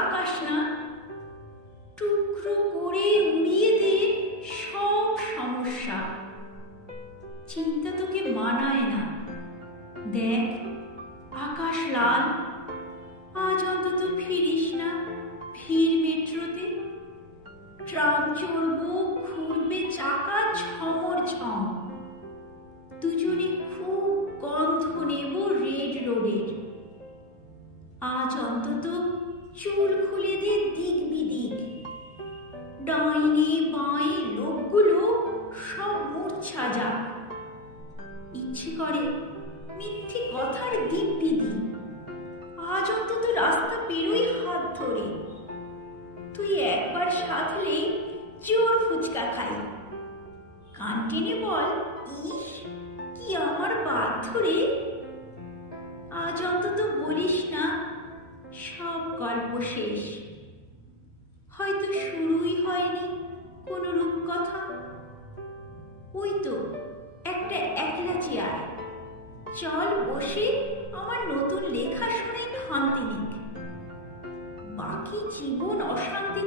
আকাশ না টুকরো করে উড়িয়ে দে সব সমস্যা। চিন্তা তোকে মানায় না। দেখ, আকাশ লাল। আজ অন্তত ফিরিস না ভিড় মেট্রোতে। ট্রাম চড়বো ঘুরবে চাকা ছমর ছম দুজনে খুব গন্ধ নেব রেড রোডের। আজ অন্তত চুল খুলে দে দিক বিদিক। ডাইনে বাঁয়ে লোকগুলো সব মূর্ছা যাক। ইচ্ছে করে মিথ্যে কথার দিব্যি দি আজ অন্তত রাস্তা পেরোই হাত ধরে। তুই একবার সাধলে জোর ফুচকা খাই। কান টেনে বল, ইস, কি আমার বাধ্য রে গল্প শেষ হয়তো শুরুই হয়নি কোনো রূপকথা। ওই তো একটা একলা চেয়ার। চল বসে আমার নতুন লেখা শুনে নিক বাকি জীবন অশান্তি